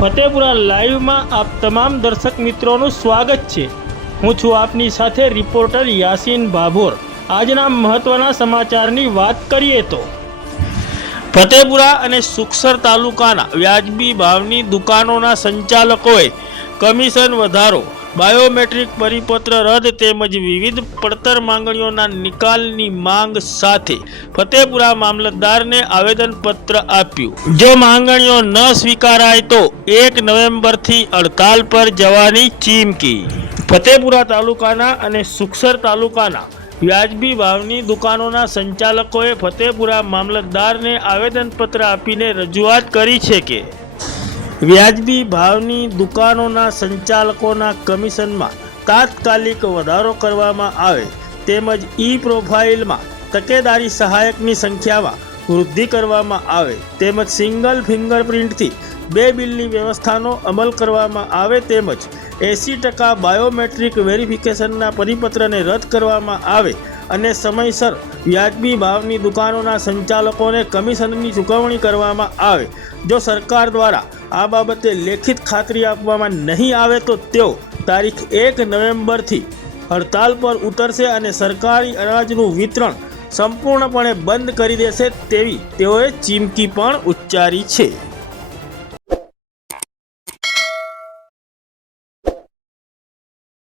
ફતેપુરા લાઈવમાં આપ તમામ દર્શક મિત્રોનું સ્વાગત છે. હું છું આપની સાથે રિપોર્ટર યાસીન ભાભોર આજના મહત્વના સમાચારની વાત કરીએ તો. ફતેપુરા અને સુખસર તાલુકાના વ્યાજબી ભાવની દુકાનોના સંચાલકોએ કમિશન વધારો બાયોમેટ્રિક પરિપત્ર રદ તેમજ વિવિધ પડતર માંગણીઓના નિકાલની માંગ સાથે ફતેપુરા મામલતદારને આવેદનપત્ર આપ્યું. જો માંગણીઓ ન સ્વીકારાય તો એક નવેમ્બરથી હડતાલ પર જવાની ચીમકી. ફતેપુરા તાલુકાના અને સુખસર તાલુકાના વ્યાજબી ભાવની દુકાનોના સંચાલકોએ ફતેપુરા મામલતદારને આવેદનપત્ર આપીને રજૂઆત કરી છે કે વ્યાજબી ભાવની દુકાનોના સંચાલકોના કમિશનમાં તાત્કાલિક વધારો કરવામાં આવે તેમજ ઈ પ્રોફાઇલમાં તકેદારી સહાયકની સંખ્યામાં વૃદ્ધિ કરવામાં આવે તેમજ સિંગલ ફિંગરપ્રિન્ટથી બે બિલની વ્યવસ્થાનો અમલ કરવામાં આવે તેમજ એંસી ટકા બાયોમેટ્રિક વેરિફિકેશનના પરિપત્રને રદ કરવામાં આવે અને સમયસર વ્યાજબી ભાવની દુકાનોના સંચાલકોને કમિશનની ચૂકવણી કરવામાં આવે. જો સરકાર દ્વારા આ બાબતે લેખિત ખાતરી આપવામાં નહીં આવે તો તેઓ તારીખ એક નવેમ્બરથી હડતાલ પર ઉતરશે અને સરકારી અનાજનું વિતરણ સંપૂર્ણપણે બંધ કરી દેશે તેવી તેઓએ ચીમકી પણ ઉચ્ચારી છે.